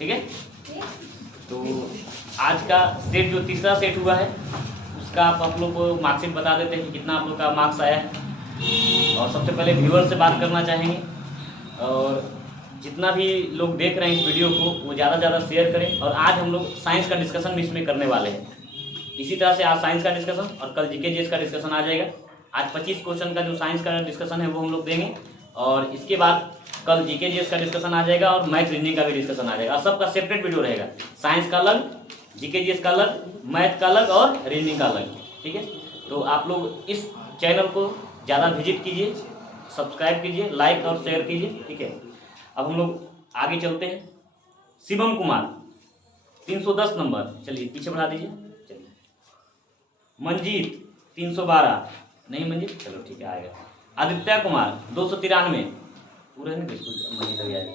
ठीक है। तो आज का सेट जो तीसरा सेट हुआ है उसका आप लोग को मार्कशीट बता देते हैं कि कितना आप लोग का मार्क्स आया है। और सबसे पहले व्यूअर से बात करना चाहेंगे, और जितना भी लोग देख रहे हैं इस वीडियो को वो ज़्यादा से ज़्यादा शेयर करें। और आज हम लोग साइंस का डिस्कशन भी इसमें करने वाले हैं। इसी तरह से आज साइंस का डिस्कशन और कल जीके जीएस का डिस्कशन आ जाएगा। आज 25 क्वेश्चन का जो साइंस का डिस्कशन है वो हम लोग देंगे, और इसके बाद कल जीके जीएस का डिस्कशन आ जाएगा और मैथ रीजनिंग का भी डिस्कशन आ जाएगा। और सबका सेपरेट वीडियो रहेगा, साइंस का अलग, जीके जीएस का अलग, मैथ का अलग और रीजनिंग का अलग, ठीक है। तो आप लोग इस चैनल को ज़्यादा विजिट कीजिए, सब्सक्राइब कीजिए, लाइक और शेयर कीजिए, ठीक है। अब हम लोग आगे चलते हैं। शिवम कुमार 310 नंबर, चलिए पीछे बढ़ा दीजिए। चलिए मंजीत 312, नहीं मंजीत, चलो ठीक है आएगा। आदित्य कुमार 293, पूरा नहीं बिल्कुल मंजीत अभी आएगा,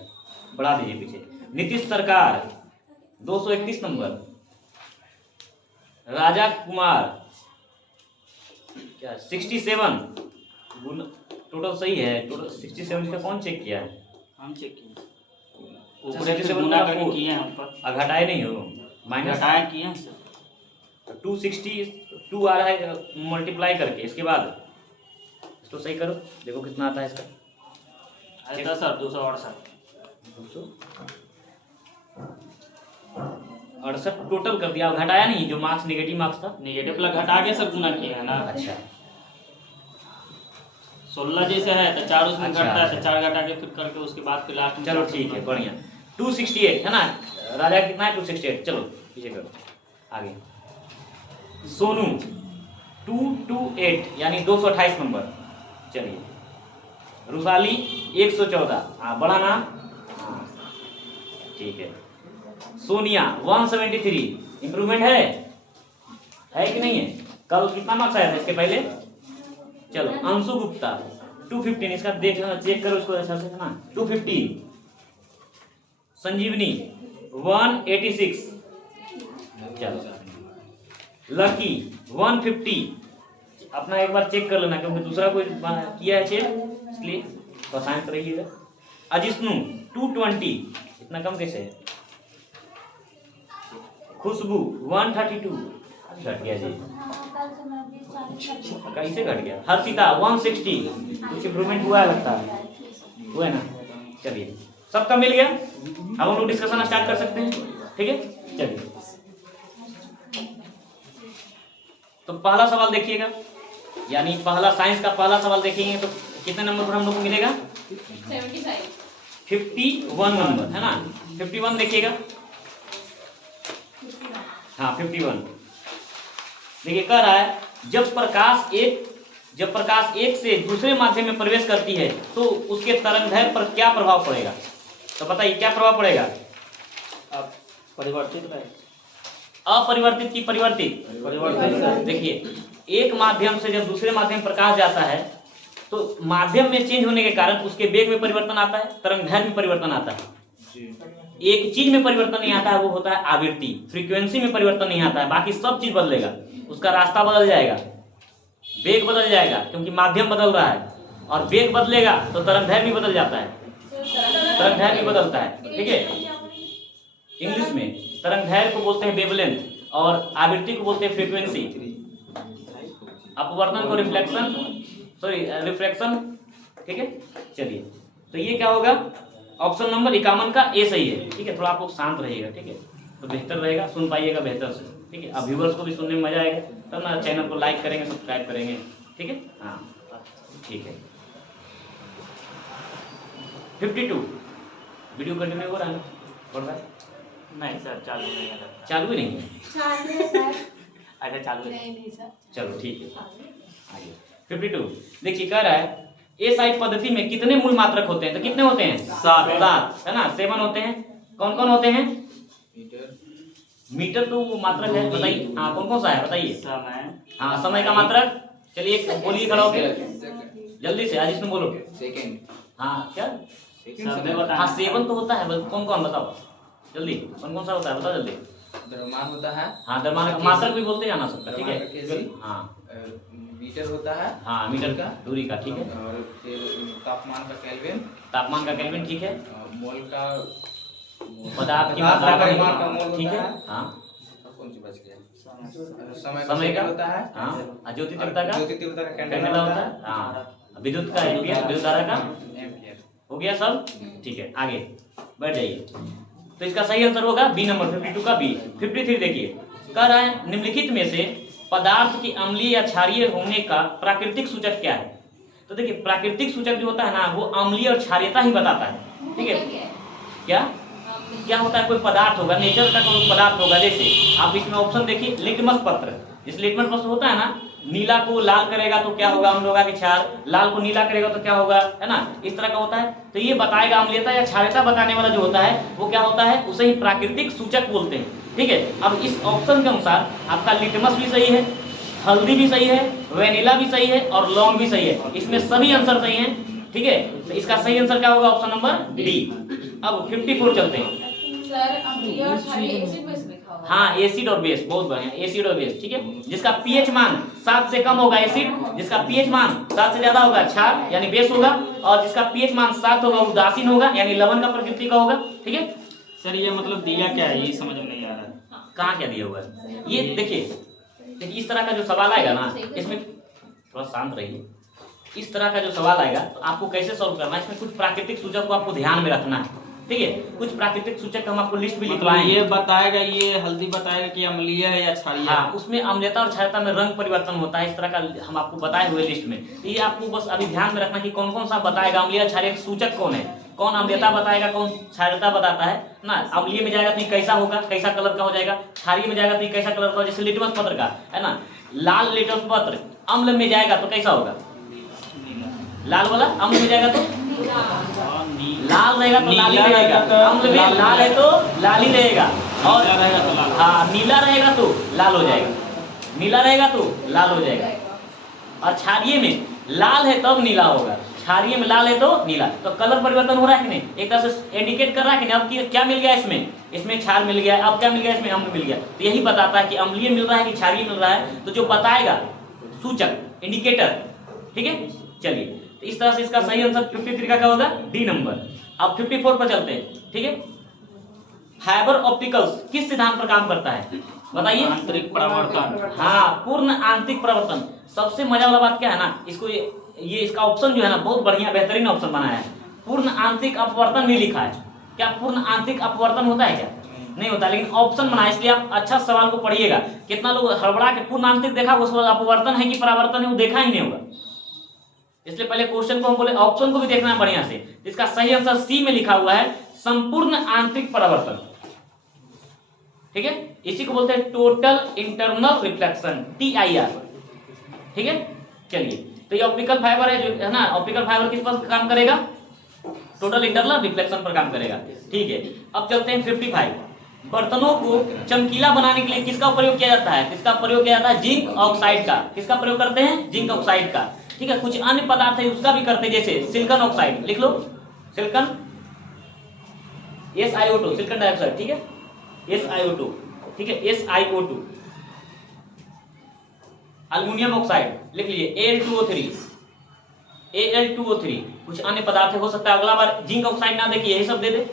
बढ़ा दीजिए पीछे। नीतीश सरकार 231 नंबर। राजा कुमार क्या 67, टोटल सही है। टोटल 67 का कौन चेक किया है? हम चेक किए, ऊपर से गुना करके किए हैं हम पर। घटाए नहीं हो, माइनस घटाया किए हैं सर। 262 आ रहा है मल्टीप्लाई करके, इसके बाद इसको सही करो, देखो कितना आता है इसका। आता सर 268 268 टोटल कर दिया, घटाया नहीं। जो मार्क्स नेगेटिव मार्क्स था, नेगेटिव प्लस घटा के सब गुना किए हैं ना। अच्छा 16 जैसे है तो 4 उसमें अच्छा, घटता है तो 4 घटा के फिर करके उसके बाद फिर लास्ट में। चलो ठीक है, बढ़िया। 268 है ना, राजा कितना है 268। चलो पीछे करो आगे। सोनू 228 यानी 228 नंबर। चलिए रुसाली 114, हाँ बड़ा ना, हाँ ठीक है। सोनिया 173, इम्प्रूवमेंट है कि नहीं है? कल कितना मार्क्स आया था इसके पहले? चलो अंशु गुप्ता 215, इसका देख चेक करो इसको अच्छा से, है ना 215। संजीवनी 186, चलो लकी 150। अपना एक बार चेक कर लेना क्योंकि दूसरा कोई किया है चेक, इसलिए तो शांत रहिएगा। अजिष्णु 220, इतना कम कैसे है? खुशबू 132, घट गया जी, कैसे घट गया? हर्षिता 160, कुछ इम्प्रूवमेंट हुआ है लगता है, हुआ है ना। चलिए सबका मिल गया, अब हम लोग डिस्कशन स्टार्ट कर सकते हैं, ठीक है। चलिए तो पहला सवाल देखिएगा, यानी पहला साइंस का पहला सवाल देखेंगे तो कितने नंबर पर हम लोग को मिलेगा? 51 नंबर, है ना। 51 देखिएगा, हाँ 51 देखिए, कह रहा है जब प्रकाश एक से दूसरे माध्यम में प्रवेश करती है तो उसके तरंगदैर्घ्य पर क्या प्रभाव पड़ेगा? तो बताइए क्या प्रभाव पड़ेगा? अब परिवर्तित है, अपरिवर्तित की परिवर्तित? परिवर्तित। देखिए एक माध्यम से जब दूसरे माध्यम प्रकाश जाता है तो माध्यम में चेंज होने के कारण उसके वेग में परिवर्तन आता है, तरंगदैर्घ्य में परिवर्तन आता है। एक चीज में परिवर्तन नहीं आता है, वो होता है आवृत्ति, फ्रीक्वेंसी में परिवर्तन नहीं आता है, बाकी सब चीज बदलेगा। उसका रास्ता बदल जाएगा, वेग बदल जाएगा क्योंकि माध्यम बदल रहा है, और वेग बदलेगा तो तरंगदैर्घ्य भी बदल जाता है, तरंगदैर्घ्य भी बदलता है, ठीक है। इंग्लिश में तरंगदैर्घ्य को बोलते हैं वेवलेंथ और आवृत्ति को बोलते हैं फ्रीक्वेंसी। अपवर्तन को रिफ्रैक्शन, ठीक है। चलिए तो ये क्या होगा? ऑप्शन नंबर 51 का ए सही है, ठीक है। थोड़ा आप लोग शांत रहिएगा, ठीक है, तो बेहतर रहेगा, सुन पाइएगा बेहतर से, ठीक है। अब व्यूवर्स को भी सुनने में मजा आएगा, तब ना चैनल को लाइक करेंगे, सब्सक्राइब करेंगे, ठीक है। हाँ ठीक है। 52 वीडियो कंटिन्यू हो रहा है, बढ़ रहा है? नहीं सर चालू नहीं है, चालू ही नहीं है, अच्छा चालू है। चलो ठीक है आइए। 52 देखिए, कह रहा है ए साइड पद्धति में कितने मूल मात्रक होते हैं? तो कितने होते हैं? 7 है ना, 7 होते हैं। कौन कौन होते हैं? मीटर तो वो मात्रक है, बताइए। हाँ कौन कौन सा है बताइए? समय, हाँ समय का मात्रक। चलिए बोलिए, खड़ा होके जल्दी से, आज इसमें बोलो। सेकंड, हाँ क्या? हाँ 7 तो होता है, कौन कौन बताओ जल्दी, कौन कौन सा होता है बताओ जल्दी। द्रव्यमान होता है। हाँ द्रव्यमान मात्रक भी बोलते हैं ना सबका, ठीक द्रव्यमान का है। kg, हाँ मीटर होता है। हाँ मीटर का, दूरी का, ठीक है। और फिर तापमान का केल्विन, तापमान का केल्विन, ठीक है। मोल का पदार्थ की मात्रा का परिमाण, ठीक है। हाँ, कौन सी बच गया? समय का होता है। हाँ, ज्योति तीव्रता का ज्योति तीव्रता का कैंडेला होता है। हाँ, विद्युत का एम्पियर, विद्युत धारा का एम्पियर। हो गया सब, ठीक है। आगे बढ़ जाइए। तो इसका सही आंसर होगा बी नंबर 52 का बी। 53 देखिए, कह रहा है निम्नलिखित में से पदार्थ की अम्लीय या क्षारीय होने का प्राकृतिक सूचक क्या है। तो देखिए, प्राकृतिक सूचक जो होता है ना, वो अम्लीय और क्षारीयता ही बताता है, ठीक है। क्या होता है, कोई पदार्थ होगा, नेचर का कोई पदार्थ होगा। जैसे आप इसमें ऑप्शन देखिए, लिटमस पत्र। जिस लिटमस पत्र होता है ना, नीला को लाल करेगा तो क्या होगा, अम्ल होगा कि क्षार, लाल को नीला करेगा तो क्या होगा, है ना, इस तरह का होता है। तो ये बताएगा अम्लीयता या क्षारीयता बताने वाला जो होता है वो क्या होता है, उसे ही प्राकृतिक सूचक बोलते हैं, ठीक है। अब इस ऑप्शन के अनुसार आपका लिटमस भी सही है, हल्दी भी सही है, वेनिला भी सही है और लौंग भी सही है। इसमें सभी आंसर सही हैं, ठीक है। तो इसका सही आंसर क्या होगा, ऑप्शन नंबर डी। अब 54 चलते हैं। सर अम्लीय और क्षारीय एसिड बेस लिखा हुआ है। हाँ, एसिड और बेस, बहुत बढ़िया, एसिड और बेस, ठीक है। जिसका पीएच मान 7 से कम होगा एसिड, जिसका पीएच मान 7 से ज्यादा होगा क्षार यानी बेस होगा, और जिसका पीएच मान 7 होगा उदासीन होगा यानी लवण का प्रकृति का होगा, ठीक है। सर ये मतलब दिया क्या है, ये समझ में नहीं आ रहा। कहाँ क्या दिया हुआ है, ये देखिए इस तरह का जो सवाल आएगा ना, इसमें थोड़ा शांत रहिए। इस तरह का जो सवाल आएगा तो आपको कैसे सॉल्व करना है, इसमें कुछ प्राकृतिक सूचक को आपको ध्यान में रखना है, ठीक है। कुछ प्राकृतिक सूचक हम आपको लिस्ट भी लिखवाएं। ये बताएगा, ये हल्दी बताएगा कि अम्लीय है या क्षारीय है। हाँ, उसमें अम्लता और क्षारीयता में रंग परिवर्तन होता है, इस तरह का हम आपको बताए हुए लिस्ट में। तो ये आपको बस अभी ध्यान में रखना कि कौन कौन सा बताएगा, अम्लीय क्षारीय सूचक कौन है, कौन अम्लता बताएगा, कौन क्षारीयता बताता है ना। अम्लीय में जाएगा तो ये कैसा होगा, कैसा कलर का हो जाएगा, क्षारीय में जाएगा तो ये कैसा कलर का होगा, जैसे लिटमस पत्र का है ना, लाल लिटमस पत्र अम्ल में जाएगा तो कैसा होगा, लाल वाला अम्ल में जाएगा तो लाल रहेगा तो लाल ही रहेगा, अम्ल में लाल है तो लाल ही रहेगा, और हाँ नीला रहेगा तो लाल हो जाएगा, नीला रहेगा तो लाल हो जाएगा। और क्षारीय में लाल है तब नीला होगा, क्षारीय में लाल है तो नीला। तो कलर परिवर्तन हो रहा है कि नहीं, एक तरह से इंडिकेट कर रहा है कि नहीं। अब क्या मिल गया इसमें, इसमें क्षार मिल गया, अब क्या मिल गया इसमें, अम्ल मिल गया। तो यही बताता है कि अम्लीय मिल रहा है कि क्षारीय मिल रहा है। तो जो बताएगा सूचक, इंडिकेटर, ठीक है। चलिए, तो इस तरह से इसका सही आंसर 53 का क्या होगा, डी नंबर। अब 54 पर चलते हैं, ठीक है। फाइबर ऑप्टिकल्स किस सिद्धांत पर काम करता है, बताइए। आंतरिक परावर्तन। हाँ, पूर्ण आंतरिक परावर्तन। सबसे मजा वाला बात क्या है ना, इसको ये इसका ऑप्शन जो है ना, बहुत बढ़िया बेहतरीन ऑप्शन बनाया है। पूर्ण आंतरिक अपवर्तन भी लिखा है। क्या पूर्ण आंतरिक अपवर्तन होता है क्या, नहीं होता, लेकिन ऑप्शन बनाया, इसलिए आप अच्छा सवाल को पढ़िएगा। कितना लोग हड़बड़ा के पूर्ण आंतरिक देखा, उसके बाद अपवर्तन है कि परावर्तन है वो देखा ही नहीं होगा। इसलिए पहले क्वेश्चन को हम बोले, ऑप्शन को भी देखना है बढ़िया से। इसका सही आंसर सी में लिखा हुआ है, संपूर्ण आंतरिक परावर्तन, ठीक है। इसी को बोलते हैं टोटल इंटरनल रिफ्लेक्शन, TIR, ठीक है। चलिए, तो ये ऑप्टिकल फाइबर है जो है ना, ऑप्टिकल फाइबर किस पर काम करेगा, टोटल इंटरनल रिफ्लेक्शन पर काम करेगा, ठीक है। अब चलते हैं 55। बर्तनों को चमकीला बनाने के लिए किसका प्रयोग किया जाता है, किसका प्रयोग किया जाता है, जिंक ऑक्साइड का। किसका प्रयोग करते हैं, जिंक ऑक्साइड का, ठीक है। कुछ अन्य पदार्थ है उसका भी करते हैं, जैसे सिलिकॉन ऑक्साइड, लिख लो सिलिकॉन, SiO2, सिलिकॉन डाइऑक्साइड, ठीक है, SiO2, ठीक है, SiO2। एल्युमिनियम ऑक्साइड लिख लीजिए, Al2O3, कुछ अन्य पदार्थ हो सकता है। अगला बार जिंक ऑक्साइड ना देखिए, यही सब दे दे,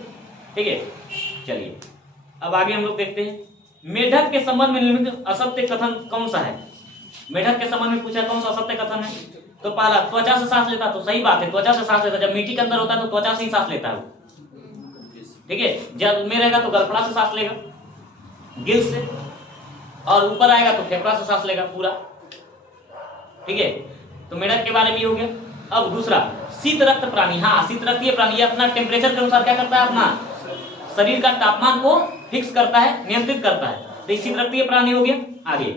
ठीक है। चलिए, अब आगे हम लोग देखते हैं मेढक के संबंध में निम्नलिखित असत्य कथन कौन सा है। मेढक के संबंध में पूछा कौन सा असत्य कथन है। तो पहला, त्वचा से सांस लेता, तो सही बात है, त्वचा से सांस लेता। जब मिट्टी के अंदर होता है तो त्वचा से ही सांस लेता है वो, ठीक है। जब में रहेगा तो गलफड़ा से सांस लेगा, गिल से, और ऊपर आएगा तो फेफड़ा से सांस लेगा पूरा, ठीक है। तो मेढक के बारे में हो गया। अब दूसरा, शीत रक्त प्राणी। हाँ, शीत रक्तीय प्राणी, ये अपना टेम्परेचर के अनुसार क्या करता है, अपना शरीर का तापमान को फिक्स करता है, नियंत्रित करता है। तो शीत रक्तीय प्राणी हो गया। आगे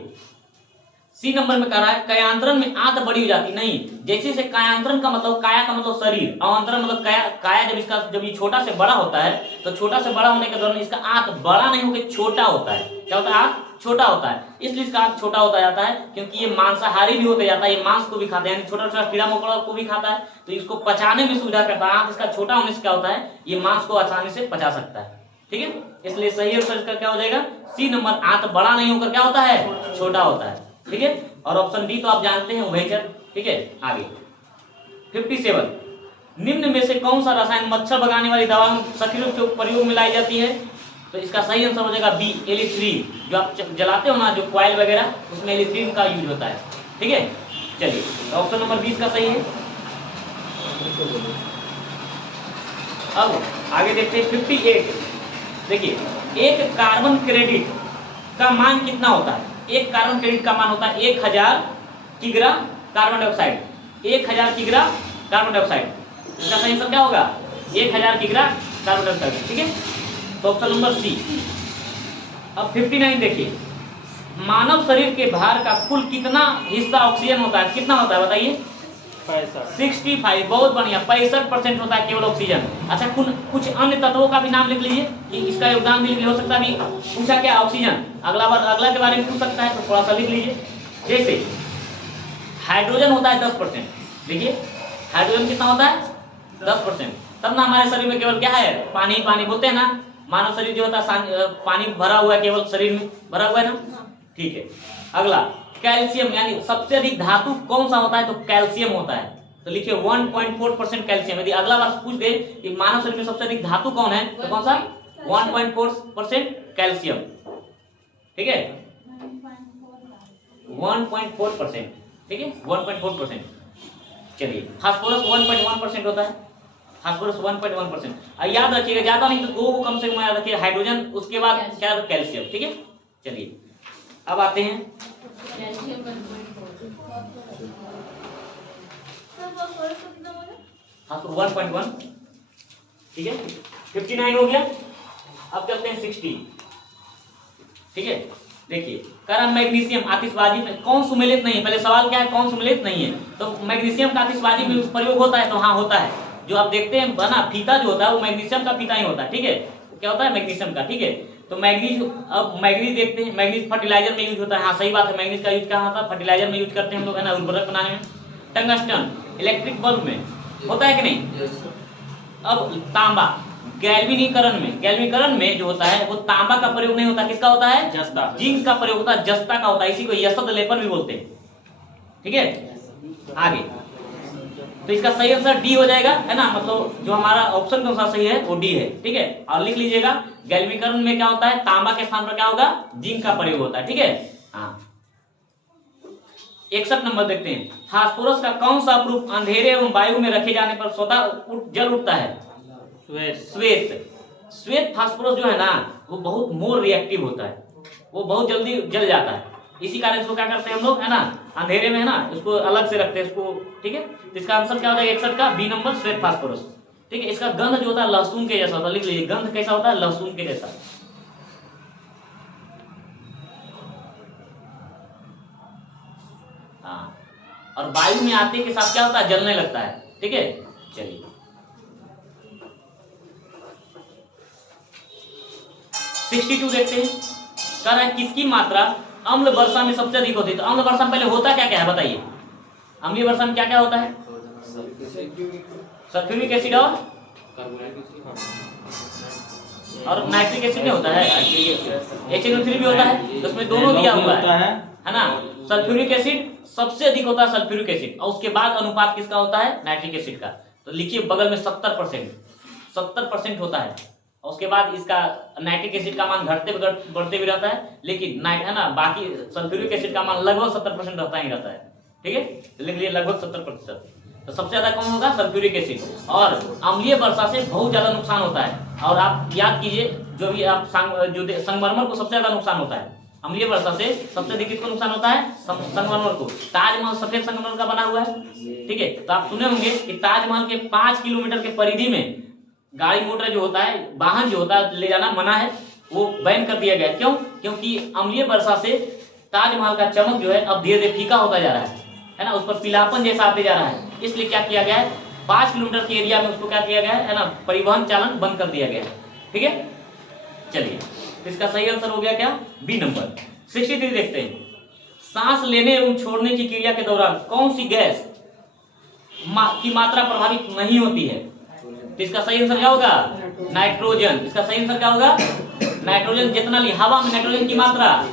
सी नंबर में कह रहा है, कायांतरण में आंत बड़ी हो जाती नहीं। जैसे से कायांतरण का मतलब, काया का मतलब शरीर, अवंतरण मतलब काया जब ये छोटा से बड़ा होता है, तो छोटा से बड़ा होने के दौरान इसका आंत बड़ा नहीं होकर छोटा होता है। क्या होता है, आंत छोटा होता है। इसलिए इसका आंत छोटा होता जाता है, क्योंकि ये मांसाहारी भी होता जाता है, ये मांस को भी खाता है, यानी छोटा छोटा कीड़ा मकोड़ा को भी खाता है, तो इसको पचाने में सुविधा करता है। आंत इसका छोटा होने से क्या होता है, ये मांस को आसानी से पचा सकता है, ठीक है। इसलिए सही आंसर इसका क्या हो जाएगा, सी नंबर, आंत बड़ा नहीं होकर क्या होता है, छोटा होता है, ठीक है। और ऑप्शन डी तो आप जानते हैं, उभयचर, ठीक है। आगे 57, निम्न में से कौन सा रसायन मच्छर भगाने वाली दवा में सक्रिय रूप से प्रयोग में लाई जाती है? तो इसका सही आंसर हो जाएगा बी, एलिथ्रीन। जो आप जलाते हो ना, जो कॉइल वगैरह, उसमें एलिथ्रीन का यूज होता है। ठीक है, चलिए तो ऑप्शन नंबर 20 का सही है। अब आगे देखते हैं 58। देखिए, एक कार्बन क्रेडिट का मान कितना होता है? एक कार्बन क्रेडिट का मान होता है 1000 किग्रा कार्बन डाइऑक्साइड। 1000 किग्रा कार्बन डाइऑक्साइड, इसका सही आंसर क्या होगा? 1000 किग्रा कार्बन डाइऑक्साइड। ठीक है, तो ऑप्शन नंबर सी। अब 59 देखिए, मानव शरीर के भार का कुल कितना हिस्सा ऑक्सीजन होता है? कितना होता है बताइए? 65। बहुत बढ़िया, 65% होता है केवल ऑक्सीजन। अच्छा, कुछ अन्य तत्वों का भी नाम लिख लीजिए कि इसका योगदान भी हो सकता है। अभी पूछा क्या? ऑक्सीजन। अगला के बारे में पूछ सकता है, तो थोड़ा सा लिख लीजिए। जैसे हाइड्रोजन होता है 10%। देखिए, हाइड्रोजन कितना होता है? 10%। तब ना हमारे शरीर में केवल क्या है? पानी पानी बोलते हैं ना। मानव शरीर जो होता है पानी भरा हुआ है, केवल शरीर में भरा हुआ है ना। ठीक है, अगला कैल्शियम, यानी सबसे अधिक धातु कौन सा होता है? तो कैल्शियम होता है। तो लिखिए 1.4% कैल्शियम। यदि अगला बार पूछ दे कि मानव शरीर में सबसे अधिक धातु कौन है, तो कौन सा? 1.4% कैल्शियम। ठीक है, 1.4%। ठीक है, 1.4%। चलिए, फास्फोरस 1.1% होता है। फास्फोरस 1.1%। याद रखिएगा, ज्यादा नहीं तो 2 को कम से कम याद रखिए, हाइड्रोजन, उसके बाद क्या? कैल्शियम। ठीक है, चलिए अब आते हैं कैल्शियम 1.1। ठीक है, 59 हो गया। अब चलते हैं 60। ठीक है, देखिए, कारण मैग्नीशियम आतिशबाजी में कौन सुमेलित नहीं है? पहले सवाल क्या है? कौन सुमेलित नहीं है? तो मैग्नीशियम का आतिशबाजी में प्रयोग होता है, तो हाँ होता है। जो आप देखते हैं बना फीता जो होता है, वो मैग्नीशियम का फीता ही होता है। ठीक है, क्या होता है? मैग्नीशियम का। ठीक है, तो मैग्नीज, अब मैग्नीज देखते हैं, मैग्नीज फर्टिलाइजर में यूज होता है। हाँ सही बात है, मैग्नीज का यूज कहाँ होता है? फर्टिलाइजर में यूज करते हैं हम लोग, है ना, उर्वरक बनाने में। टंगस्टन इलेक्ट्रिक बल्ब में होता है कि नहीं? अब तांबा गैल्वेनीकरण में जो होता है, वो तांबा का प्रयोग नहीं होता। किसका होता है? जस्ता। जिंक का प्रयोग होता है, जस्ता का होता है। इसी को यशद लेपन भी बोलते हैं। ठीक है, आगे तो इसका सही आंसर डी हो जाएगा, है ना। मतलब जो हमारा ऑप्शन कौन सा सही है? वो डी है। ठीक है, और लिख लीजिएगा, गैल्वेनीकरण में क्या होता है? तांबा के स्थान पर क्या होगा? जिंक का प्रयोग होता है। ठीक है, हाँ। 61 नंबर देखते हैं, फास्फोरस का कौन सा अपरूप अंधेरे एवं वायु में रखे जाने पर स्वतः जल उठता है? श्वेत फास्फोरस जो है ना, वो बहुत मोर रिएक्टिव होता है, वो बहुत जल्दी जल जाता है। इसी कारण इसको क्या करते हैं हम लोग, है ना, अंधेरे में, है ना, इसको अलग से रखते हैं इसको। ठीक है, तो इसका आंसर क्या होता है? 61 का बी नंबर, श्वेत फास्फोरस। ठीक है, इसका गंध जो होता है लहसुन के जैसा होता है। लिख लीजिए, गंध कैसा होता है? लहसुन के जैसा। हाँ, और वायु में आते के साथ क्या होता है? जलने लगता है। ठीक है, चलिए 62 देखते हैं। कह रहा है किसकी मात्रा अम्ल वर्षा में सबसे अधिक होती है? तो अम्ल वर्षा में पहले होता क्या क्या है बताइए? अम्लीय वर्षा में क्या क्या होता है? सल्फ्यूरिक एसिड और नाइट्रिक एसिड नहीं होता है, HNO3 भी होता है। तो उसमें दोनों दिया हुआ है ना। सल्फ्यूरिक एसिड सबसे अधिक होता है, सल्फ्यूरिक एसिड, और उसके बाद अनुपात किसका होता है? नाइट्रिक एसिड का। तो लिखिए बगल में 70% होता है, और उसके बाद इसका नाइट्रिक एसिड का मान घटते बढ़ते भी रहता है, लेकिन है ना, बाकी सल्फ्यूरिक एसिड का मान लगभग 70% रहता ही रहता है। ठीक है, तो लिख लिए लगभग 70%। तो सबसे ज्यादा कौन होगा? Sulphuric acid. और अम्लीय वर्षा से बहुत ज्यादा नुकसान होता है। और आप याद कीजिए, जो भी आप संगमरमर को सबसे ज्यादा नुकसान होता है अम्लीय वर्षा से। सबसे अधिक किसको नुकसान होता है? संगमरमर को। ताजमहल सफेद संगमरमर का बना हुआ है। ठीक है, तो आप सुने होंगे कि ताजमहल के 5 किलोमीटर के परिधि में गाड़ी मोटर जो होता है, वाहन जो होता है, ले जाना मना है, वो बैन कर दिया गया। क्यों? क्योंकि अम्लीय वर्षा से ताजमहल का चमक जो है अब धीरे धीरे फीका होता जा रहा है ना, उस पर पीलापन जैसा आते जा रहा है। इसलिए क्या किया गया है? 5 किलोमीटर के एरिया में उसको क्या किया गया है ना, परिवहन चालन बंद कर दिया गया है। ठीक है, चलिए, तो इसका सही आंसर हो गया क्या? B number. 63 देखते हैं, सांस लेने एवं छोड़ने की क्रिया के दौरान कौन सी गैस की मात्रा प्रभावित नहीं होती है? तो इसका सही आंसर क्या होगा? नाइट्रोजन। इसका सही आंसर क्या होगा? नाइट्रोजन। जितना ली हवा में नाइट्रोजन की मात्रा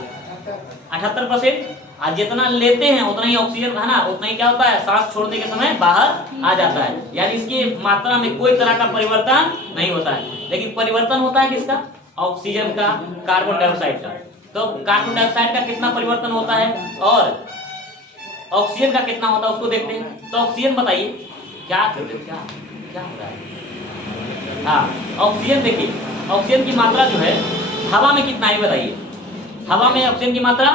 78%, और जितना लेते हैं उतना ही ऑक्सीजन है ना, उतना ही क्या होता है, सांस छोड़ने के समय बाहर आ जाता है, यानी इसकी मात्रा में कोई तरह का परिवर्तन नहीं होता है। लेकिन परिवर्तन होता है किसका, ऑक्सीजन का, कार्बन डाइऑक्साइड का। तो कार्बन डाइऑक्साइड का कितना परिवर्तन होता है और ऑक्सीजन का कितना होता है उसको देखते हैं। तो ऑक्सीजन बताइए क्या कर रहे, क्या हो रहा है। हाँ, ऑक्सीजन देखिए, ऑक्सीजन की मात्रा जो है हवा में कितना है बताइए। हवा में ऑक्सीजन की मात्रा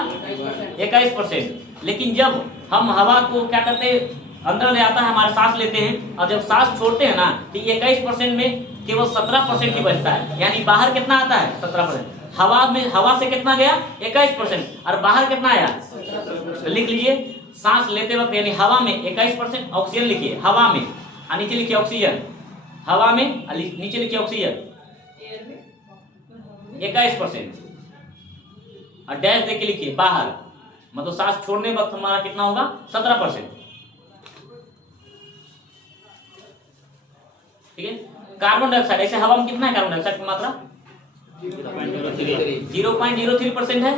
21%। लेकिन जब हम हवा को क्या करते हैं, अंदर ले आता है, हमारे सांस लेते हैं, और जब सांस छोड़ते हैं ना तो 21% में केवल 17% ही बचता है, यानी बाहर कितना आता है 17%। हवा में, हवा से कितना गया 21% और बाहर कितना आया, तो लिख लीजिए सांस लेते वक्त यानी हवा में 21% ऑक्सीजन लिखिए, हवा में, और नीचे लिखिए ऑक्सीजन, हवा में नीचे लिखिए ऑक्सीजन 21% और डैश देके लिखिए बाहर, मतलब सांस छोड़ने वक्त हमारा कितना होगा 17%। ठीक है। कार्बन डाइऑक्साइड, ऐसे हवा में कितना है कार्बन डाइऑक्साइड की मात्रा 0.03% है।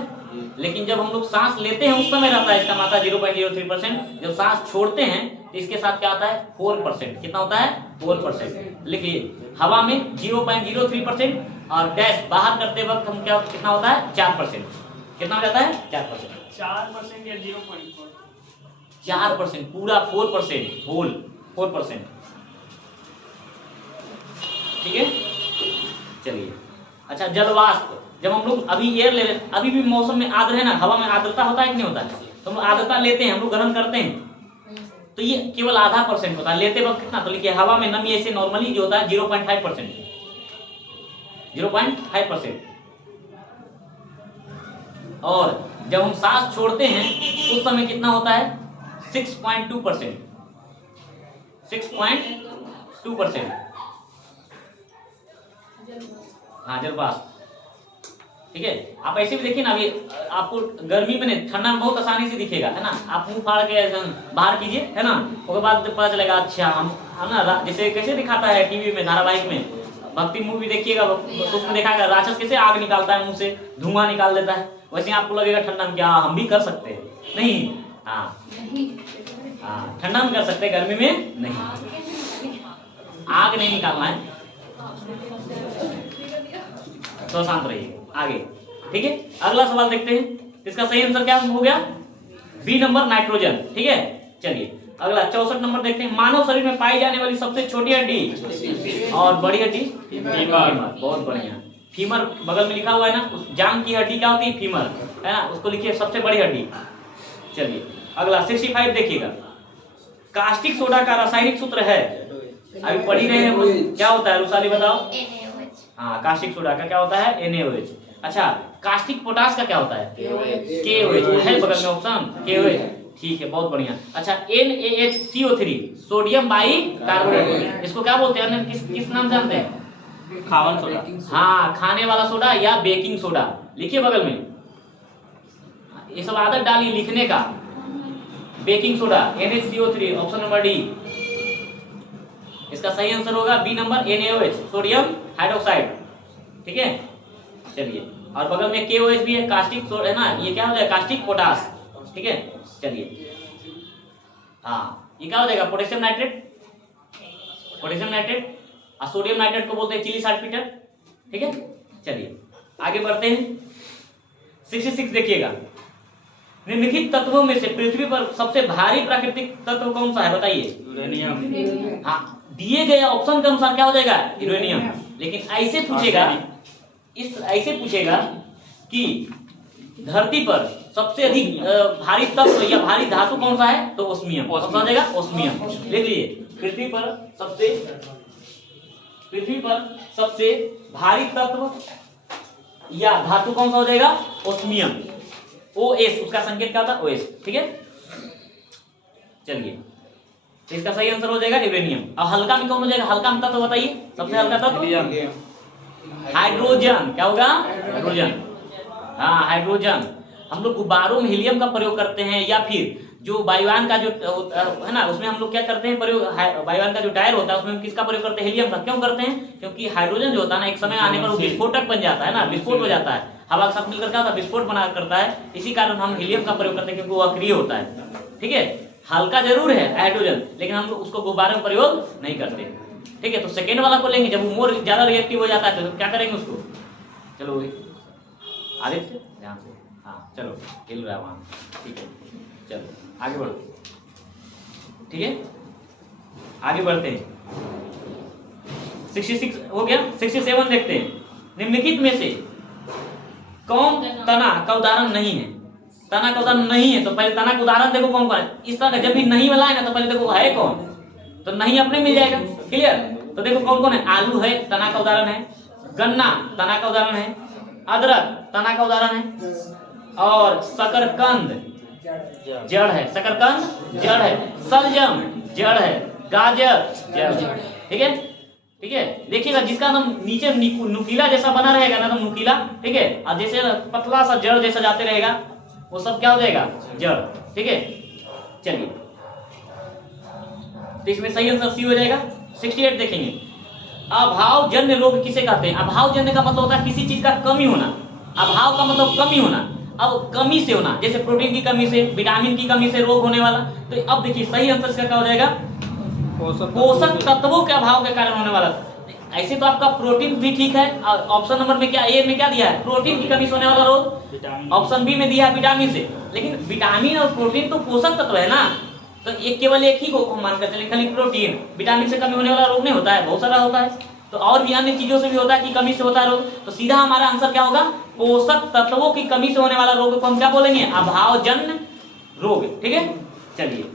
लेकिन जब हम लोग सांस लेते हैं उस समय रहता है इसका मात्रा 0.03%। जब सांस छोड़ते हैं तो इसके साथ क्या होता है 4%। कितना होता है 4%। लिखिए हवा में 0.03% और डैश बाहर करते वक्त हम क्या कितना होता है 4%। कितना हो जाता है 4%। 4% या 0.4? 4%, पूरा 4%, होल 4%। ठीक है, चलिए। अच्छा, जलवाष्प, जब हम लोग अभी एयर ले रहे हैं, अभी भी मौसम में आर्द्र है ना, हवा में आर्द्रता होता है कि नहीं होता है, तो हम लोग आर्द्रता लेते हैं, हम लोग ग्रहण करते हैं, तो ये केवल आधा % होता है लेते वक्त। कितना, तो लिखिए हवा में नमी ऐसे नॉर्मली जो होता है 0.5%, 0.5%। और जब हम सांस छोड़ते हैं उस समय कितना होता है 6.2%, 6.2%। हाँ, जलवाष्प। ठीक है, आप ऐसे भी देखिए ना, अभी आपको गर्मी में नहीं, ठंडा में बहुत आसानी से दिखेगा, है ना। आप मुंह फाड़ के बाहर कीजिए, है ना, उसके बाद पता चलेगा अच्छा हम, है ना, जैसे कैसे दिखाता है टीवी में, धारावाहिक में, भक्ति मूवी देखिएगा तो उसमें देखा गया राक्षस कैसे आग निकालता है, मुंह से धुआं निकाल देता है, वैसे आपको लगेगा ठंडा में क्या हम भी कर सकते हैं, नहीं। हाँ, ठंडा में कर सकते हैं, गर्मी में नहीं। आग नहीं निकालना है, तो शांत रहिए। आगे, ठीक है, अगला सवाल देखते हैं। इसका सही आंसर क्या हो गया, बी नंबर नाइट्रोजन। ठीक है, चलिए अगला 64 नंबर देखते हैं। मानव शरीर में पाई जाने वाली सबसे छोटी हड्डी और बड़ी हड्डी फीमर। बहुत बढ़िया, फीमर बगल में लिखा हुआ है ना, उस जांग की हड्डी क्या होती है, फीमर, है ना, उसको लिखिए सबसे बड़ी हड्डी। चलिए अगला 65 देखिएगा। कास्टिक सोडा का रासायनिक सूत्र है, अभी पढ़ी रहे हैं, क्या होता है रुसाली बताओ। हाँ, कास्टिक सोडा का क्या होता है NaOH। अच्छा, कास्टिक पोटास का क्या होता है KOH, है बगल में ऑप्शन KOH। ठीक है, बहुत बढ़िया। अच्छा, NaHCO3 सोडियम बाई कार्बोनेट, इसको क्या बोलते हैं, किस नाम जानते हैं, खावन सोडा। हाँ, खाने वाला सोडा या बेकिंग सोडा, लिखिए बगल में, ये सब आदत डालिए लिखने का। Baking soda NaCO3, option number D. इसका सही आंसर होगा B number NaOH, sodium hydroxide. ठीक है, चलिए, और बगल में KOH भी है, कास्टिक सोडा है ना, ये क्या हो जाएगा कास्टिक पोटास। ठीक है, चलिए, हाँ, ये क्या हो जाएगा पोटेशियम नाइट्रेट, पोटेशियम नाइट्रेट, और सोडियम नाइट्रेट को बोलते हैं चिली साल्टपीटर। ठीक है, चलिए आगे बढ़ते हैं। 66 देखिएगा। निम्नलिखित तत्वों में से पृथ्वी पर सबसे भारी प्राकृतिक तत्व कौन सा है बताइए। यूरेनियम। हाँ, दिए गए ऑप्शन के अनुसार क्या हो जाएगा यूरेनियम। लेकिन ऐसे पूछेगा, ऐसे पूछेगा कि धरती पर सबसे अधिक भारी तत्व या भारी धातु कौन सा है, तो ओस्मियम। कौन सा हो जाएगा ओस्मियम। लिख लीजिए, पृथ्वी पर सबसे भारी तत्व या धातु कौन सा हो जाएगा, ओस्मियम। OS, उसका संकेत क्या था OS। ठीक है, चलिए, तो इसका सही आंसर हो जाएगा यूरेनियम। अब हल्का में कौन हो जाएगा, हल्का में तत्व बताइए, सबसे हल्का तत्व हाइड्रोजन। क्या होगा, हाइड्रोजन। हाँ, हाइड्रोजन। हम लोग गुब्बारों में हीलियम का प्रयोग करते हैं, या फिर जो वायुयान का जो है ना, उसमें हम लोग क्या करते हैं प्रयोग, वायुयान का जो टायर होता है उसमें हम किसका प्रयोग करते हैं, हीलियम का। क्यों करते हैं, क्योंकि हाइड्रोजन जो होता है ना, एक समय आने पर वो विस्फोटक बन जाता है ना, विस्फोट हो जाता है। हवा के साथ मिलकर क्या होता है, विस्फोट बना करता है। इसी कारण हम हीलियम का प्रयोग करते हैं क्योंकि वो अक्रिय होता है। ठीक है, हल्का जरूर है हाइड्रोजन, लेकिन हम लोग उसको गुब्बारे में प्रयोग नहीं करते। ठीक है, तो सेकेंड वाला को लेंगे, जब वो मोर ज्यादा रिएक्टिव हो जाता है तो क्या करेंगे उसको। चलो आदित्य ध्यान से, हाँ चलो हिल रहा है वहाँ, ठीक है चलो आगे बढ़ो। ठीक है, आगे बढ़ते हैं। 66 हो गया, 67 देखते हैं। निम्नलिखित में से कौन तना का उदाहरण नहीं है। तना का उदाहरण नहीं है तो पहले तना का उदाहरण देखो कौन कौन है। इस तरह का जब भी नहीं वाला है ना तो पहले देखो है कौन, तो नहीं अपने मिल जाएगा। क्लियर, तो देखो कौन कौन है। आलू है, तना का उदाहरण है। गन्ना तना का उदाहरण है। अदरक तना का उदाहरण है। और शकरकंद जड़ है, शकरकंद जड़ है। सलजम जड़ है। गाजर जड़ है। ठीक है, ठीक है, देखिएगा जिसका नाम नीचे नुकीला जैसा बना रहेगा ना, तो नुकीला, ठीक है, और जैसे पतला सा जड़ जैसा जाते रहेगा वो सब क्या हो जाएगा, जड़। ठीक है, चलिए तो इसमें सही आंसर सी हो जाएगा। 68 देखेंगे। अभावजन्य रोग किसे कहते हैं। अभावजन्य का मतलब होता है किसी चीज का कमी होना। अभाव का मतलब कमी होना। अब कमी से होना, जैसे प्रोटीन की कमी से, विटामिन की कमी से रोग होने वाला। तो अब देखिए सही आंसर इसका क्या हो जाएगा, पोषक तत्वों के अभाव के कारण होने वाला। ऐसे तो आपका प्रोटीन भी ठीक है। ऑप्शन नंबर में क्या, ए में क्या दिया है, प्रोटीन की कमी से होने वाला रोग। ऑप्शन बी में दिया है विटामिन से, लेकिन विटामिन और प्रोटीन तो पोषक तत्व है ना, तो एक केवल एक ही को हम मान करते हैं, खाली प्रोटीन। विटामिन से कमी होने वाला रोग नहीं होता है, बहुत सारा होता है। तो और भी अन्य चीजों से भी होता है कि कमी से होता है रोग। तो सीधा हमारा आंसर क्या होगा, पोषक तत्वों की कमी से होने वाला रोग को हम क्या बोलेंगे, अभावजन्य रोग। ठीक है, चलिए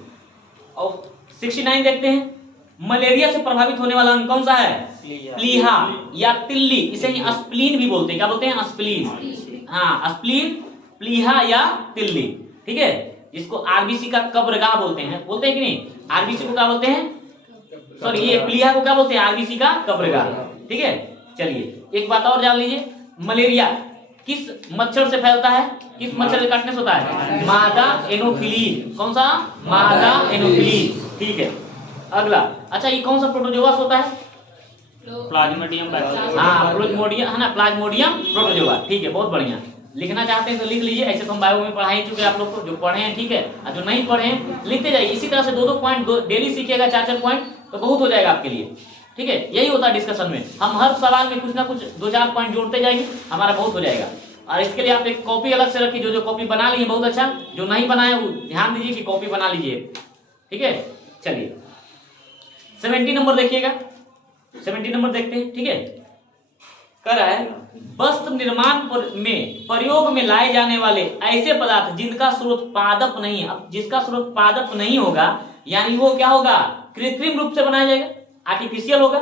और 69 देखते हैं। मलेरिया से प्रभावित होने वाला अंग कौन सा है, प्लीहा या तिल्ली। इसे स्प्लीन भी बोलते हैं। क्या बोलते हैं, स्प्लीन। हाँ, स्प्लीन, प्लीहा या तिल्ली। ठीक है, इसको आरबीसी का कब्रगाह बोलते हैं। बोलते हैं कि नहीं, आरबीसी को क्या बोलते हैं, सॉरी ये प्लीहा को क्या बोलते हैं, आरबीसी का कब्रगाह। ठीक है, चलिए एक बात और जान लीजिए। मलेरिया किस मच्छर से फैलता है, किस मच्छर के काटने से होता है, मादा एनोफिलीज। कौन सा, मादा एनोफिलीज। ठीक है, अगला। अच्छा, ये कौन सा प्रोटोजोआ होता है, प्लाज्मोडियम। हाँ प्लाज्मोडियम है ना, प्लाज्मोडियम प्रोटोजोआ। ठीक है, बहुत बढ़िया। लिखना चाहते हैं तो लिख लीजिए। ऐसे तो हम बायो में पढ़ा ही चुके आप लोग को, जो पढ़े हैं ठीक है, और जो नहीं पढ़े हैं लिखते जाइए। इसी तरह से 2-2 पॉइंट डेली सीखिएगा, 4-4 पॉइंट, तो बहुत हो जाएगा आपके लिए। ठीक है, यही होता है डिस्कशन में, हम हर सवाल में कुछ ना कुछ 2-4 पॉइंट जोड़ते जाएंगे, हमारा बहुत हो जाएगा। और इसके लिए आप एक कॉपी अलग से रखिए। जो कॉपी बना ली है बहुत अच्छा, जो नहीं बनाए वो ध्यान दीजिए कि कॉपी बना लीजिए। ठीक है, चलिए 70 नंबर देखिएगा। 70 नंबर देखते हैं। ठीक है, कर रहा है वस्त्र निर्माण में प्रयोग में लाए जाने वाले ऐसे पदार्थ जिनका स्रोत पादप नहीं है। अब जिसका स्रोत पादप नहीं होगा यानी वो क्या होगा, कृत्रिम रूप से बनाया जाएगा, आर्टिफिशियल होगा।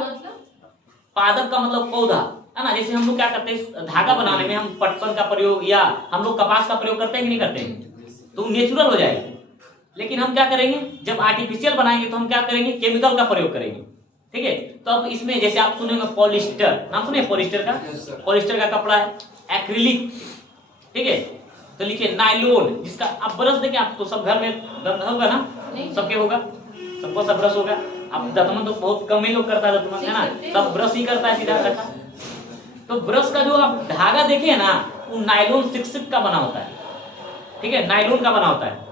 पादप का मतलब पौधा है ना। जैसे हम लोग क्या करते हैं, धागा बनाने में हम पटसन का प्रयोग या हम लोग कपास का प्रयोग करते हैं कि नहीं करते हैं, तो नेचुरल हो जाएगा। लेकिन हम क्या करेंगे, जब आर्टिफिशियल बनाएंगे तो हम क्या करेंगे, केमिकल का प्रयोग करेंगे। ठीक है, तो अब इसमें जैसे आप सुनेंगे पॉलिस्टर, नाम सुने पॉलिस्टर का, पॉलिस्टर का कपड़ा है। एक्रिलिक, ठीक है, तो लिखिए नायलॉन, जिसका आप ब्रश देखिए, आप तो सब घर में होगा ना, सबके होगा, सबको सब ब्रश होगा। अब दतमन तो बहुत कम ही लोग करता है, दतमन है ना, सब ब्रश ही करता है सीधा रखा। तो ब्रश का जो आप धागा देखे ना, वो नायलॉन सिक का बना होता है। ठीक है, नायलॉन का बना होता है।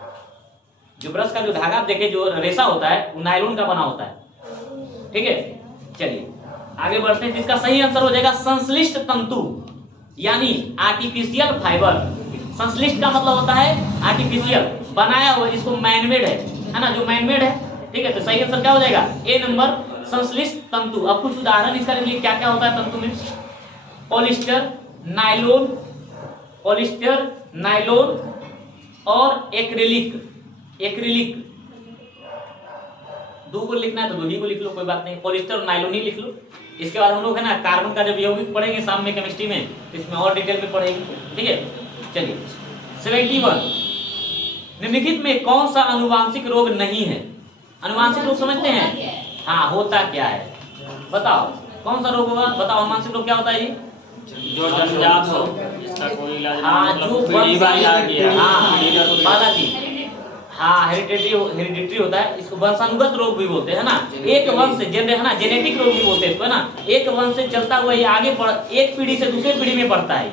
जो ब्रश का जो धागा आप देखे, जो रेशा होता है, वो नायलॉन का बना होता है। ठीक है, चलिए आगे बढ़ते हैं। जिसका सही आंसर हो जाएगा संश्लिष्ट तंतु, यानी आर्टिफिशियल फाइबर। संश्लिष्ट का मतलब होता है आर्टिफिशियल, बनाया हुआ, जिसको मैनमेड है ना, जो मैनमेड है। ठीक है, तो सही आंसर क्या हो जाएगा, ए नंबर, संश्लिष्ट तंतु। अब कुछ उदाहरण इसका लिए क्या क्या होता है तंतु में, पॉलिस्टर, नायलॉन, पॉलिस्टर, नायलॉन और एक्रिलिक। एक्रिलिक दो को लिखना है तो दो ही को लिख लो, कोई बात नहीं, पॉलिस्टर और नायलॉन ही लिख लो। इसके बाद हम लोग है ना कार्बन का जब यौगिक पढ़ेंगे शाम में केमिस्ट्री में, तो इसमें और डिटेल में पढ़ेंगे। ठीक है, चलिए 71 निम्नलिखित में कौन सा अनुवांशिक रोग नहीं है। अनुवांशिक रोग समझते हैं, हाँ होता क्या है बताओ, कौन सा रोग होगा बताओ। अनुवांशिक रोग क्या होता है, ये जो जन्मजात हो, इसका कोई इलाज हाँ नहीं, जो पीढ़ी बाई आ गया। हाँ बालाजी, हाँ हेरिडिटरी होता है। इसको वंशानुगत रोग भी बोलते हैं ना, एक वंश से है ना, जेनेटिक रोग भी बोलते हैं इसको है ना। एक वंश से चलता हुआ ये आगे एक पीढ़ी से दूसरे पीढ़ी में बढ़ता है।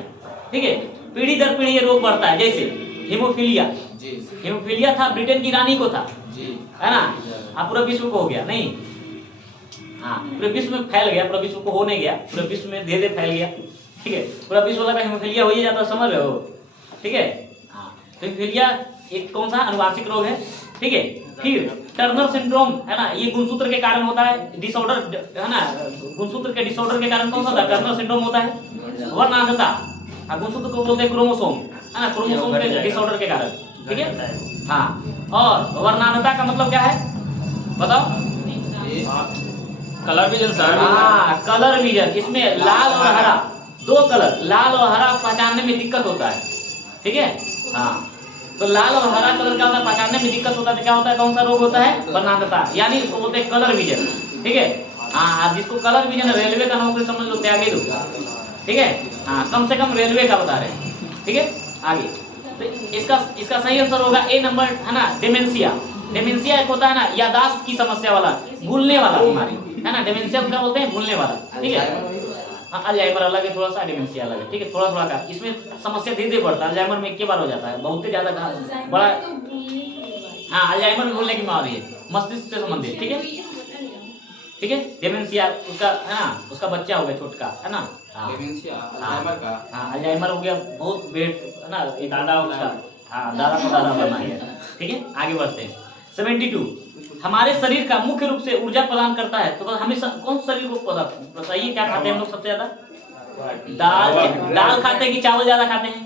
ठीक है, पीढ़ी दर पीढ़ी ये रोग बढ़ता है। जैसे हीमोफीलिया, जी हीमोफीलिया था ब्रिटेन की रानी को था, जी है ना। हाँ, पूरा विश्व को हो गया नहीं, हाँ पूरे विश्व में फैल गया, पूरा विश्व को हो नहीं गया, पूरे विश्व में धीरे धीरे फैल गया, ठीक है। पूरा विश्व वाला का हीमोफीलिया हो ही जाता है, समझ रहे हो, ठीक है। हाँ, तो हीमोफीलिया एक कौन सा अनुवांशिक रोग है, ठीक है। फिर टर्नर सिंड्रोम, है ना, ये गुणसूत्र के कारण होता है, डिसऑर्डर, है ना, गुणसूत्र के डिसऑर्डर के कारण कौन सा होता है, टर्नर सिंड्रोम होता है। वर्णांधता, हाँ गुणसूत्र को बोलते हैं क्रोमोसोम, है ना, क्रोमोसोम के डिसऑर्डर के कारण, ठीक है। हाँ, और वर्णांधता का मतलब क्या है बताओ। Colour vision sir. हाँ, कलर विजन, इसमें लाल और हरा, दो कलर, लाल और हरा पहचानने में दिक्कत होता है, ठीक है। हाँ, तो लाल और हरा कलर क्या होता है, पहचानने में दिक्कत होता है, तो क्या होता है, कौन सा रोग होता है, वर्णांधता, यानी इसको बोलते हैं कलर विजन, ठीक है। हाँ, जिसको कलर विजन, रेलवे का नौकरी समझ लो, त्यागे दो, ठीक है। हाँ, कम से कम रेलवे का बता रहे हैं, ठीक है। आगे तो इसका सही आंसर होगा ए नंबर, है ना, डिमेंशिया। डिमेंशिया एक होता है ना यादाश्त की समस्या वाला, भूलने वाला बीमारी, है ना, डिमेंशिया को क्या बोलते हैं, भूलने वाला, ठीक है। हाँ, अल्जाइमर अलग है थोड़ा सा, डिमेंशिया अलग है, ठीक है, थोड़ा थोड़ा का, इसमें समस्या धीरे धीरे बढ़ता है, अल्जाइमर में एक बार हो जाता है, बहुत ही ज्यादा बड़ा। हाँ, अल्जाइमर में भूलने की बीमारी है, मस्तिष्क से संबंधित, ठीक है, ठीक है। डिमेंशिया उसका, है ना, उसका बच्चा हो गया छोटका, है ना। हाँ, डिमेंशिया अल्जाइमर का। हाँ, अल्जाइमर हो गया, बहुत वेट, है ना, ये दादा उसका, हाँ दादा को दादा बना है, ठीक है। आगे बढ़ते हैं। 72 हमारे शरीर का मुख्य रूप से ऊर्जा प्रदान करता है, तो हमेशा कौन शरीर को बताइए, क्या खाते हैं हम लोग सबसे ज्यादा, दाल खाते हैं कि चावल ज्यादा खाते हैं,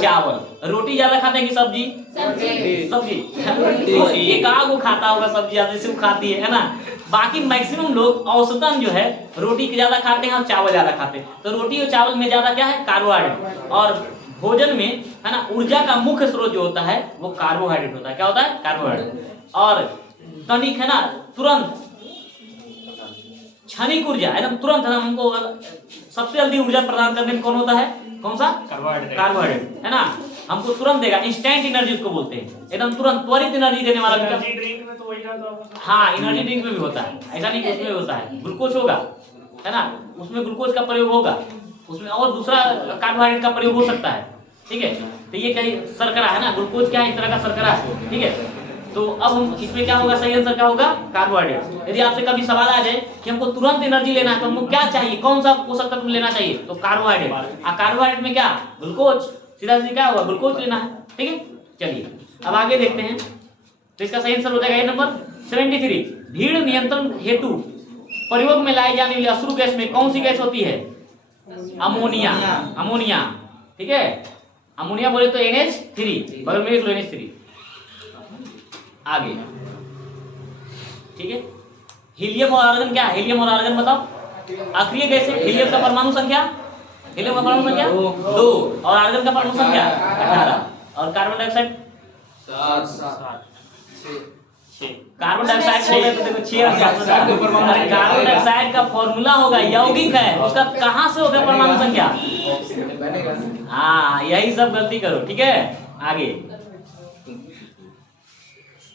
चावल। रोटी ज्यादा खाते हैं कि सब्जी, सब्जी एक आग खाता होगा सब्जी ज्यादा, जैसे वो खाती है ना। बाकी मैक्सिमम लोग औसतन जो है रोटी ज्यादा खाते हैं और चावल ज्यादा खाते हैं। तो रोटी और चावल में ज्यादा क्या है, कार्बोहाइड्रेट, और भोजन में, है ना, ऊर्जा का मुख्य स्रोत जो होता है वो कार्बोहाइड्रेट होता है। क्या होता है, कार्बोहाइड्रेट। और तनिक, है ना, तुरंत क्षणिक ऊर्जा, एकदम तुरंत, है ना, हमको सबसे जल्दी ऊर्जा प्रदान करने में कौन होता है, कौन सा, कार्बोहाइड्रेट, है ना, हमको तुरंत देगा, इंस्टेंट एनर्जी उसको बोलते हैं, एकदम तुरंत त्वरित एनर्जी देने वाला। ड्रिंक में तो वही रहता हाँ, एनर्जी ड्रिंक में भी होता है, ऐसा नहीं कि उसमें होता है, ग्लूकोज होगा, है ना, उसमें ग्लूकोज का प्रयोग होगा, उसमें और दूसरा कार्बोहाइड्रेट का प्रयोग हो सकता है, ठीक है। तो ये कहीं शर्करा है ना, ग्लूकोज क्या है, एक तरह का शर्करा है, ठीक है। तो अब हम इसमें क्या होगा, सही आंसर क्या होगा, कार्बोहाइड्रेट। यदि आपसे कभी सवाल आ जाए कि हमको तुरंत एनर्जी लेना है तो हमको क्या चाहिए, कौन सा पोषक तत्व लेना चाहिए, तो कार्बोहाइड्रेट। और कार्बोहाइड्रेट में क्या, ग्लूकोज, सीधा सीधा क्या होगा, ग्लूकोज लेना है, ठीक है। चलिए अब आगे देखते हैं, तो इसका सही आंसर हो जाएगा ए नंबर 73 भीड़ नियंत्रण हेतु प्रयोग में लाई जाने वाली अश्रु गैस में कौन सी गैस होती है, अमोनिया, अमोनिया, ठीक है। अमोनिया बोले तो NH3, बगल में लिख लो NH3। आगे, ठीक है। हीलियम और आर्गन क्या है, हीलियम और आर्गन बताओ। अक्रिय गैस है, हीलियम का परमाणु संख्या, हीलियम का परमाणु संख्या 2 और आर्गन का परमाणु संख्या 18 और कार्बन डाइऑक्साइड 7 कार्बन डाइऑक्साइड को तो देखो 6 कार्बन डाइऑक्साइड का फॉर्मूला होगा, यौगिक है, उसका कहां से होगा परमाणु संख्या। हाँ, यही सब गलती करो, ठीक है। आगे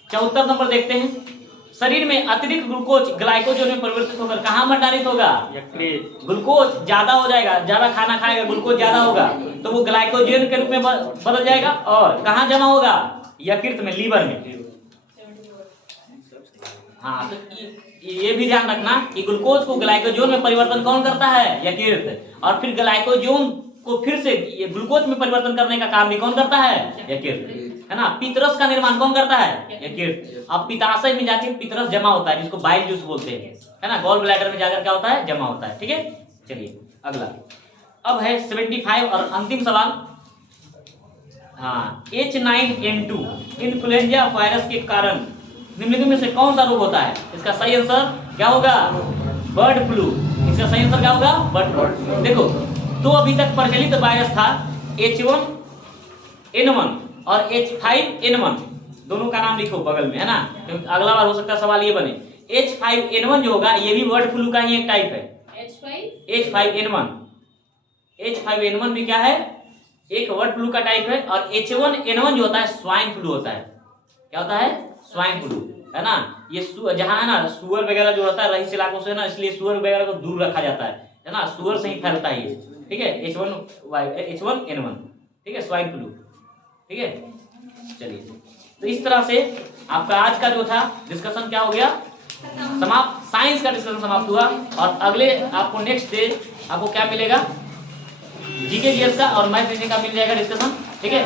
74 नंबर देखते हैं। शरीर में अतिरिक्त ग्लूकोज ग्लाइकोजन में परिवर्तित होकर कहां भंडारित होगा, ग्लूकोज ज्यादा हो जाएगा, ज्यादा खाना खाएगा, ग्लूकोज ज्यादा होगा तो वो ग्लाइकोजन के रूप में बदल जाएगा और कहां जमा होगा, यकृत में, लीवर में। हाँ, तो ये भी ध्यान रखना कि ग्लूकोज को ग्लाइकोजन में परिवर्तन कौन करता है, यकृत, और फिर ग्लाइकोजन को फिर से ग्लूकोज में परिवर्तन करने का काम भी कौन करता है, यकृत, है ना। पितरस का निर्माण कौन करता है, यकृत। अब पिताशय में जाके पितरस जमा होता है, जिसको बाइल जूस बोलते हैं, है ना, गॉल ब्लैडर में जाकर क्या होता है, जमा होता है, ठीक है। चलिए अगला, अब है 75 और अंतिम सवाल। हाँ, H9N2 इन्फ्लुएंजा वायरस के कारण निम्नलिखित में से कौन सा रोग होता है, इसका सही आंसर क्या होगा, बर्ड फ्लू। इसका सही आंसर क्या होगा, बर्ड फ्लू। देखो, दो अभी तक प्रचलित वायरस था, H1N1 और H5N1, दोनों का नाम लिखो बगल में, है ना, क्योंकि अगला बार हो सकता है सवाल ये बने। H5N1 जो होगा ये भी बर्ड फ्लू का ही एक टाइप है। H5N1, H5N1 भी क्या है, एक बर्ड फ्लू का टाइप है। और H1N1 जो होता है स्वाइन फ्लू होता है। क्या होता है, स्वाइन फ्लू, है ना। ये जहाँ है ना सुअर वगैरह जो होता है रईस इलाकों से, ना, इसलिए सुअर वगैरह को दूर रखा जाता है ना, सुअर से ही फैलता है ये, ठीक है, H1N1, ठीक है, स्वाइन फ्लू, ठीक है। चलिए, तो इस तरह से आपका आज का जो था डिस्कशन क्या हो गया, समाप्त। साइंस का डिस्कशन समाप्त हुआ और अगले आपको नेक्स्ट डे आपको क्या मिलेगा, जीके जीएस का और मैथ रीजनिंग का मिल जाएगा डिस्कशन, ठीक है।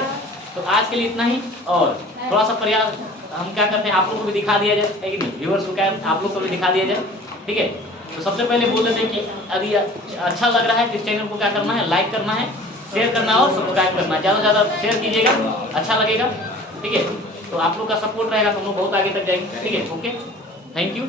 तो आज के लिए इतना ही, और थोड़ा सा प्रयास हम क्या करते हैं, आप लोग को भी दिखा दिया जाए, है कि नहीं, व्यूअर्स को क्या आप लोग को भी दिखा दिया जाए, ठीक है। तो सबसे पहले बोल देते हैं कि यदि अच्छा लग रहा है तो इस चैनल को क्या करना है, लाइक करना है, शेयर करना है और सब्सक्राइब करना है, ज़्यादा से ज़्यादा शेयर कीजिएगा, अच्छा लगेगा, ठीक है। तो आप लोग का सपोर्ट रहेगा तो हम लोग बहुत आगे तक जाएंगे, ठीक है। Okay, thank you.